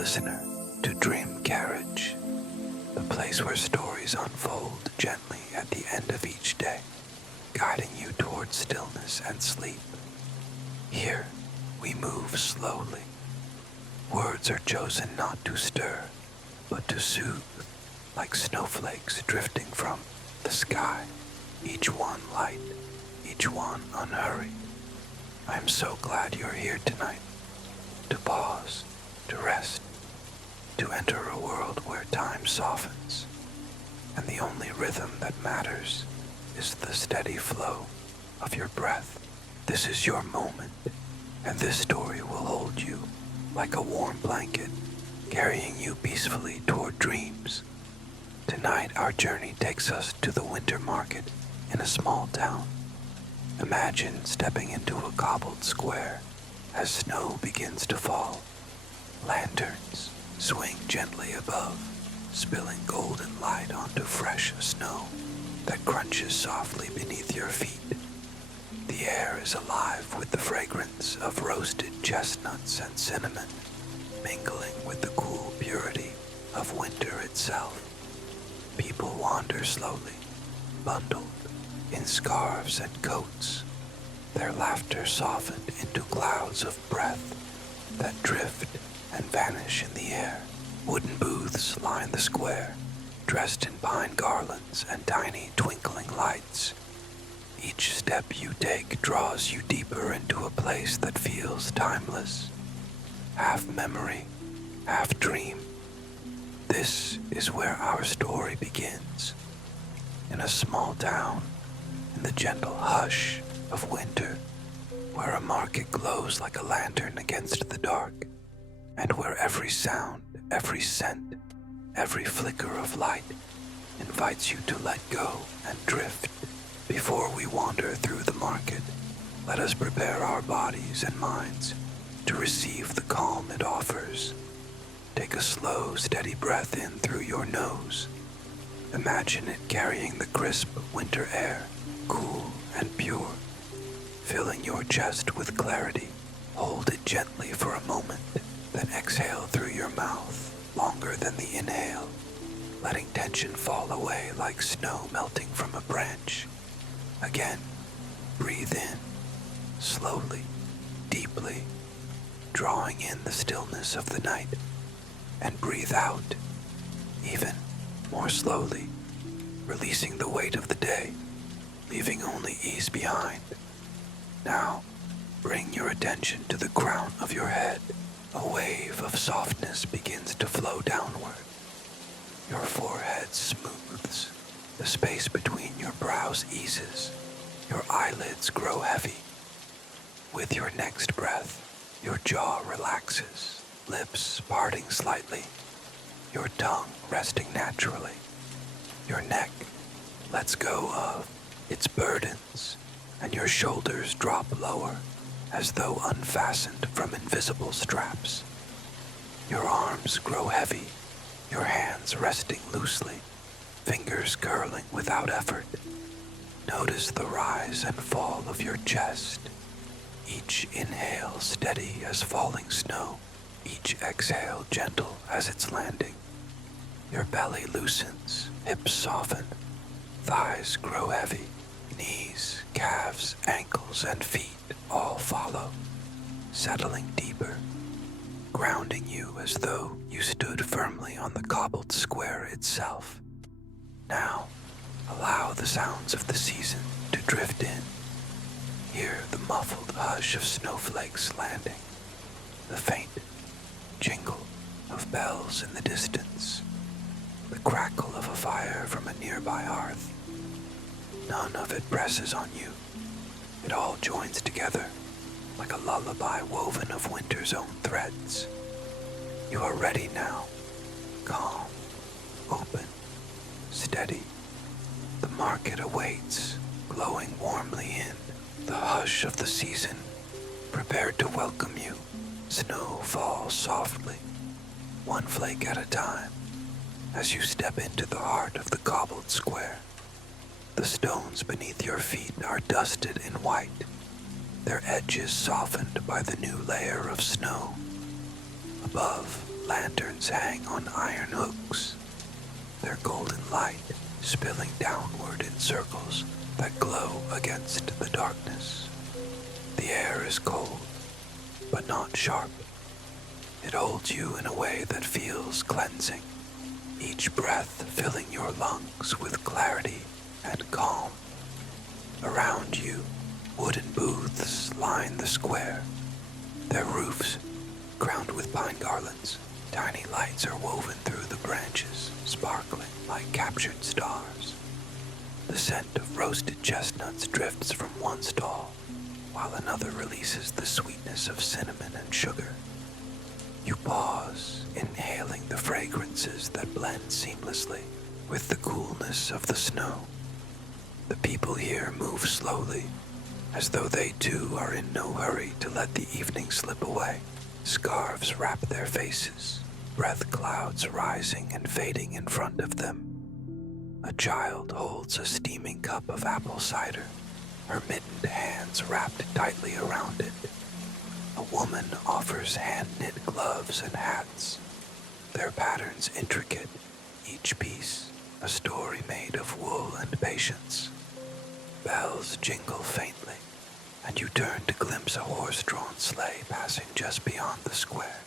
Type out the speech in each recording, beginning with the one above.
listener to Dream Carriage, the place where stories unfold gently at the end of each day, guiding you towards stillness and sleep. Here, we move slowly. Words are chosen not to stir, but to soothe, like snowflakes drifting from the sky, each one light, each one unhurried. I'm so glad you're here tonight, to pause, to rest, to enter a world where time softens, and the only rhythm that matters is the steady flow of your breath. This is your moment, and this story will hold you like a warm blanket, carrying you peacefully toward dreams. Tonight, our journey takes us to the winter market in a small town. Imagine stepping into a cobbled square as snow begins to fall. Lanterns swing gently above, spilling golden light onto fresh snow that crunches softly beneath your feet. The air is alive with the fragrance of roasted chestnuts and cinnamon, mingling with the cool purity of winter itself. People wander slowly, bundled in scarves and coats, their laughter softened into clouds of breath that drift and vanish in the air. Wooden booths line the square, dressed in pine garlands and tiny twinkling lights. Each step you take draws you deeper into a place that feels timeless, half memory, half dream. This is where our story begins, in a small town, in the gentle hush of winter, where a market glows like a lantern against the dark, and where every sound, every scent, every flicker of light invites you to let go and drift. Before we wander through the market, let us prepare our bodies and minds to receive the calm it offers. Take a slow, steady breath in through your nose. Imagine it carrying the crisp winter air, cool and pure, filling your chest with clarity. Hold it gently for a moment, then exhale through your mouth longer than the inhale, letting tension fall away like snow melting from a branch. Again, breathe in, slowly, deeply, drawing in the stillness of the night, and breathe out, even more slowly, releasing the weight of the day, leaving only ease behind. Now, bring your attention to the crown of your head. A wave of softness begins to flow downward. Your forehead smooths. The space between your brows eases. Your eyelids grow heavy. With your next breath, your jaw relaxes, lips parting slightly, your tongue resting naturally. Your neck lets go of its burdens, and your shoulders drop lower, as though unfastened from invisible straps. Your arms grow heavy, your hands resting loosely, fingers curling without effort. Notice the rise and fall of your chest, each inhale steady as falling snow, each exhale gentle as its landing. Your belly loosens, hips soften, thighs grow heavy, knees, calves, ankles, and feet all follow, settling deeper, grounding you as though you stood firmly on the cobbled square itself. Now, allow the sounds of the season to drift in. Hear the muffled hush of snowflakes landing, the faint jingle of bells in the distance, the crackle of a fire from a nearby hearth. None of it presses on you. It all joins together like a lullaby woven of winter's own threads. You are ready now, calm, open, steady. The market awaits, glowing warmly in the hush of the season, prepared to welcome you. Snow falls softly, one flake at a time, as you step into the heart of the cobbled square. The stones beneath your feet are dusted in white, their edges softened by the new layer of snow. Above, lanterns hang on iron hooks, their golden light spilling downward in circles that glow against the darkness. The air is cold, but not sharp. It holds you in a way that feels cleansing, each breath filling your lungs with clarity and calm. Around you, wooden booths line the square, their roofs crowned with pine garlands. Tiny lights are woven through the branches, sparkling like captured stars. The scent of roasted chestnuts drifts from one stall, while another releases the sweetness of cinnamon and sugar. You pause, inhaling the fragrances that blend seamlessly with the coolness of the snow. The people here move slowly, as though they too are in no hurry to let the evening slip away. Scarves wrap their faces, breath clouds rising and fading in front of them. A child holds a steaming cup of apple cider, her mittened hands wrapped tightly around it. A woman offers hand-knit gloves and hats, their patterns intricate, each piece a story made of wool and patience. Bells jingle faintly, and you turn to glimpse a horse-drawn sleigh passing just beyond the square.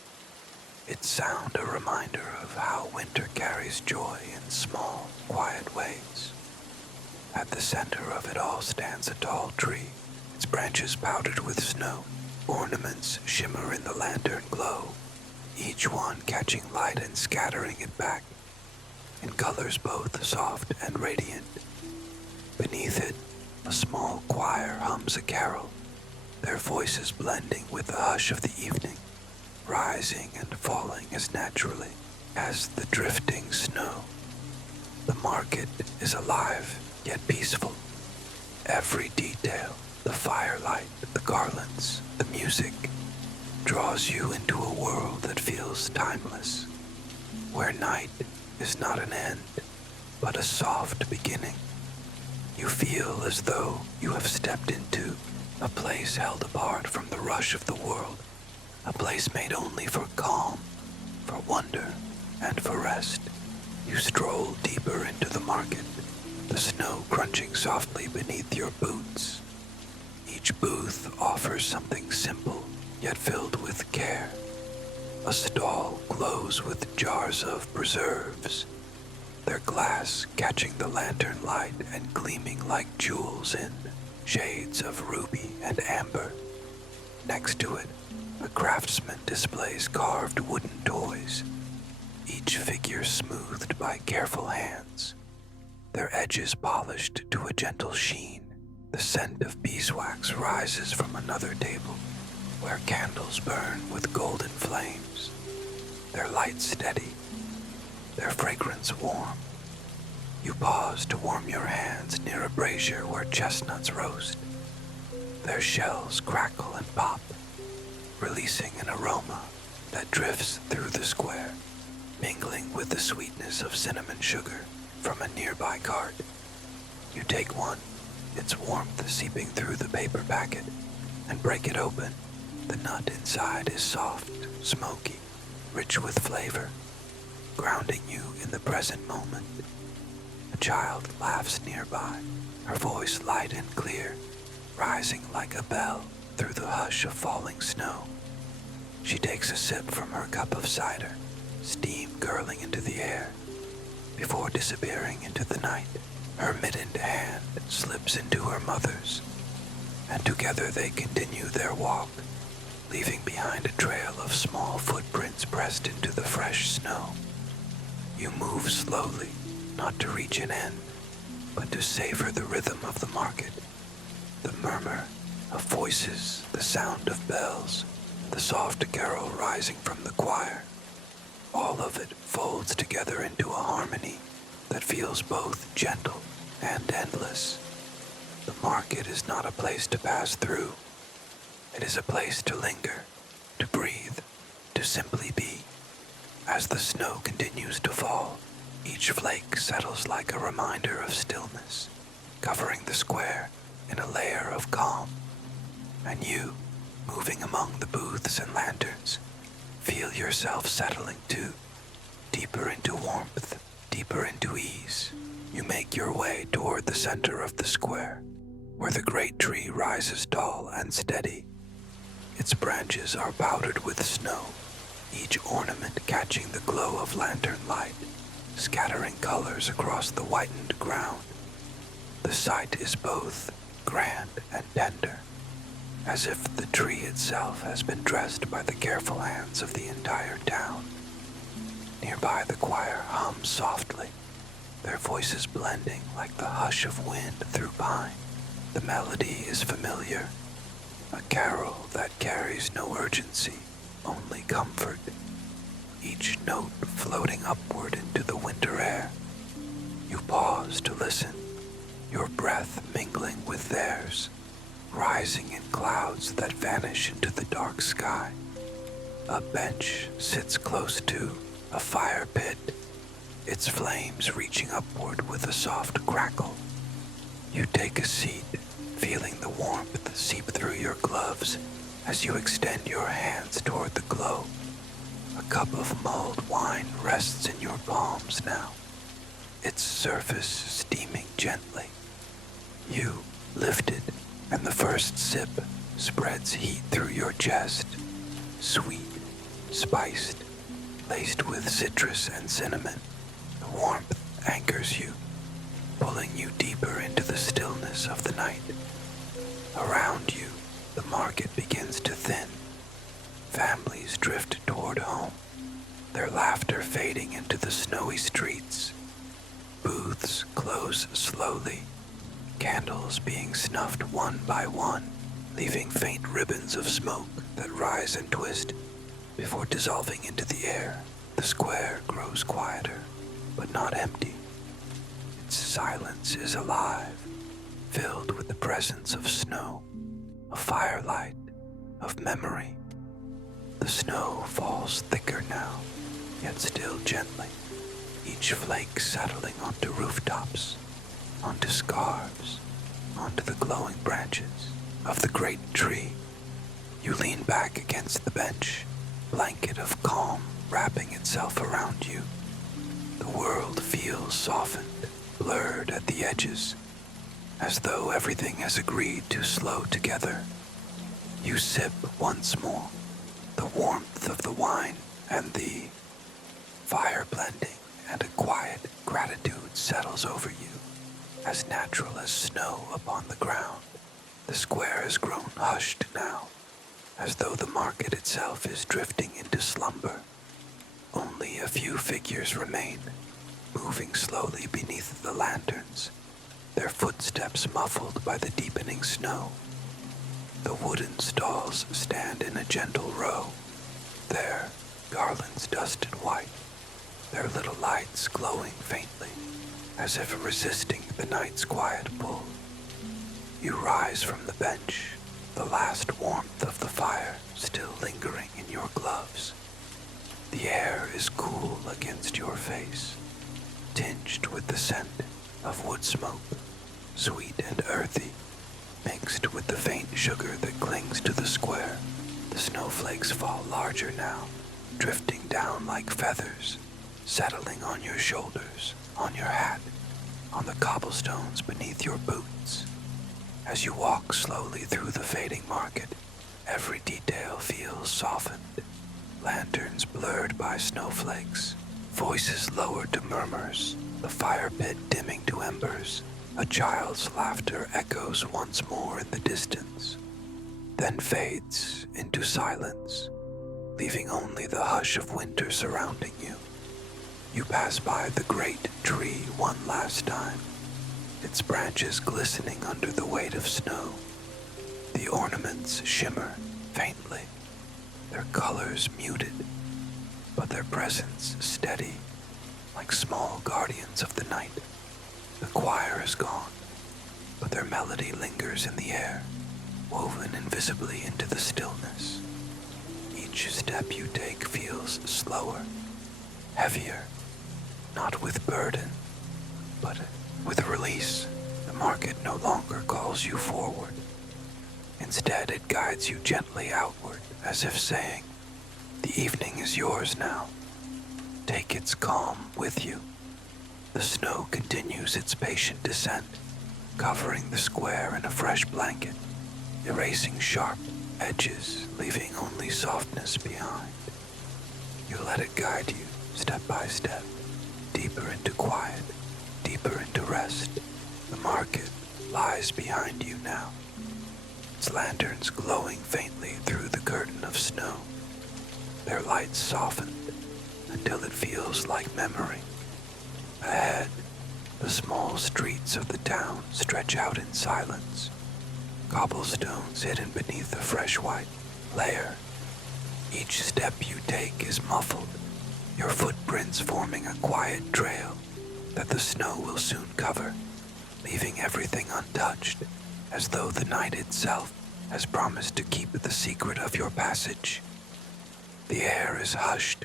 Its sound a reminder of how winter carries joy in small, quiet ways. At the center of it all stands a tall tree, its branches powdered with snow. Ornaments shimmer in the lantern glow, each one catching light and scattering it back, in colors both soft and radiant. Beneath it, a small choir hums a carol, their voices blending with the hush of the evening, rising and falling as naturally as the drifting snow. The market is alive, yet peaceful. Every detail, the firelight, the garlands, the music, draws you into a world that feels timeless, where night is not an end, but a soft beginning. You feel as though you have stepped into a place held apart from the rush of the world, a place made only for calm, for wonder, and for rest. You stroll deeper into the market, the snow crunching softly beneath your boots. Each booth offers something simple, yet filled with care. A stall glows with jars of preserves, their glass catching the lantern light and gleaming like jewels in shades of ruby and amber. Next to it, a craftsman displays carved wooden toys, each figure smoothed by careful hands, their edges polished to a gentle sheen. The scent of beeswax rises from another table, where candles burn with golden flames, their light steady, their fragrance warm. You pause to warm your hands near a brazier where chestnuts roast. Their shells crackle and pop, releasing an aroma that drifts through the square, mingling with the sweetness of cinnamon sugar from a nearby cart. You take one, its warmth seeping through the paper packet, and break it open. The nut inside is soft, smoky, rich with flavor, grounding you in the present moment. A child laughs nearby, her voice light and clear, rising like a bell through the hush of falling snow. She takes a sip from her cup of cider, steam curling into the air, before disappearing into the night. Her mittened hand slips into her mother's, and together they continue their walk, leaving behind a trail of small footprints pressed into the fresh snow. You move slowly, not to reach an end, but to savor the rhythm of the market, the murmur of voices, the sound of bells, the soft carol rising from the choir. All of it folds together into a harmony that feels both gentle and endless. The market is not a place to pass through. It is a place to linger, to breathe, to simply be. As the snow continues to fall, each flake settles like a reminder of stillness, covering the square in a layer of calm. And you, moving among the booths and lanterns, Feel yourself settling too, deeper into warmth, deeper into ease. You make your way toward the center of the square, where the great tree rises tall and steady. Its branches are powdered with snow, each ornament catching the glow of lantern light, scattering colors across the whitened ground. The sight is both grand and tender, as if the tree itself has been dressed by the careful hands of the entire town. Nearby the choir hums softly, their voices blending like the hush of wind through pine. The melody is familiar, a carol that carries no urgency, only comfort, each note floating upward into the winter air. You pause to listen, your breath mingling with theirs, rising in clouds that vanish into the dark sky. A bench sits close to a fire pit, its flames reaching upward with a soft crackle. You take a seat, feeling the warmth seep through your gloves as you extend your hands toward the glow. A cup of mulled wine rests in your palms now, its surface steaming gently. You lift it, and the first sip spreads heat through your chest, sweet, spiced, laced with citrus and cinnamon. The warmth anchors you, pulling you deeper into the stillness of the night. Around you, the market begins to thin. Families drift toward home, their laughter fading into the snowy streets. Booths close slowly, candles being snuffed one by one, leaving faint ribbons of smoke that rise and twist before dissolving into the air. The square grows quieter, but not empty. Its silence is alive, filled with the presence of snow, of firelight, of memory. The snow falls thicker now, yet still gently, each flake settling onto rooftops, onto scarves, onto the glowing branches of the great tree. You lean back against the bench, blanket of calm wrapping itself around you. The world feels softened, blurred at the edges, as though everything has agreed to slow together. You sip once more, the warmth of the wine and the fire blending, and a quiet gratitude settles over you, as natural as snow upon the ground. The square has grown hushed now, as though the market itself is drifting into slumber. Only a few figures remain, moving slowly beneath the lanterns, their footsteps muffled by the deepening snow. The wooden stalls stand in a gentle row, their garlands dusted white, their little lights glowing faintly, as if resisting the night's quiet pull. You rise from the bench, the last warmth of the fire still lingering in your gloves. The air is cool against your face, tinged with the scent of woodsmoke, sweet and earthy, mixed with the faint sugar that clings to the square. The snowflakes fall larger now, drifting down like feathers, settling on your shoulders, on your hat, on the cobblestones beneath your boots. As you walk slowly through the fading market, every detail feels softened. Lanterns blurred by snowflakes, voices lowered to murmurs, the fire pit dimming to embers. A child's laughter echoes once more in the distance, then fades into silence, leaving only the hush of winter surrounding you. You pass by the great tree one last time, its branches glistening under the weight of snow. The ornaments shimmer faintly, their colors muted, but their presence steady, like small guardians of the night. The choir is gone, but their melody lingers in the air, woven invisibly into the stillness. Each step you take feels slower, heavier, not with burden, but with release. The market no longer calls you forward. Instead, it guides you gently outward, as if saying, "The evening is yours now. Take its calm with you. The snow continues its patient descent, covering the square in a fresh blanket, erasing sharp edges, leaving only softness behind. You let it guide you, step by step, deeper into quiet, deeper into rest. The market lies behind you now, its lanterns glowing faintly through the curtain of snow, their lights softened until it feels like memory. Ahead, the small streets of the town stretch out in silence, cobblestones hidden beneath a fresh white layer. Each step you take is muffled, your footprints forming a quiet trail that the snow will soon cover, leaving everything untouched, as though the night itself has promised to keep the secret of your passage. The air is hushed,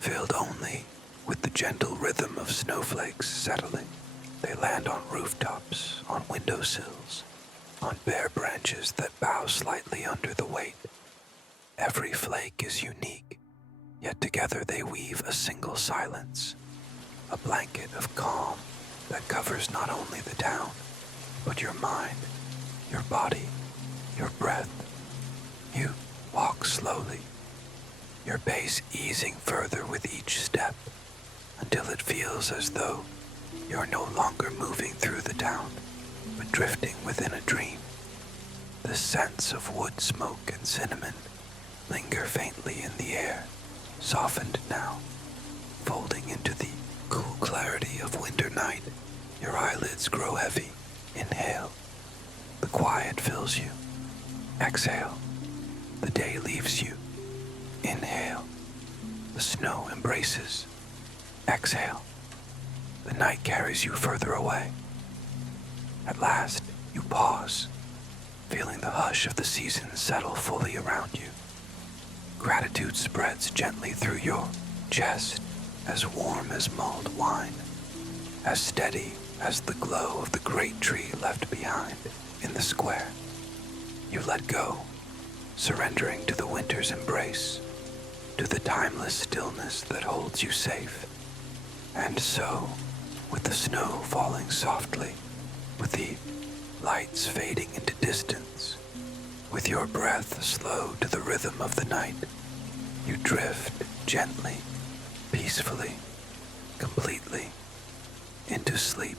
filled only with the gentle rhythm of snowflakes settling. They land on rooftops, on windowsills, on bare branches that bow slightly under the weight. Every flake is unique, yet together they weave a single silence, a blanket of calm that covers not only the town, but your mind, your body, your breath. You walk slowly, your pace easing further with each step, until it feels as though you're no longer moving through the town, but drifting within a dream. The scents of wood smoke and cinnamon linger faintly in the air, softened now, folding into the cool clarity of winter night. Your eyelids grow heavy. Inhale. The quiet fills you. Exhale. The day leaves you. Inhale. The snow embraces. Exhale. The night carries you further away. At last, you pause, feeling the hush of the season settle fully around you. Gratitude spreads gently through your chest, as warm as mulled wine, as steady as the glow of the great tree left behind in the square. You let go, surrendering to the winter's embrace, to the timeless stillness that holds you safe. And so, with the snow falling softly, with the lights fading into distance, with your breath slow to the rhythm of the night, you drift gently, peacefully, completely into sleep.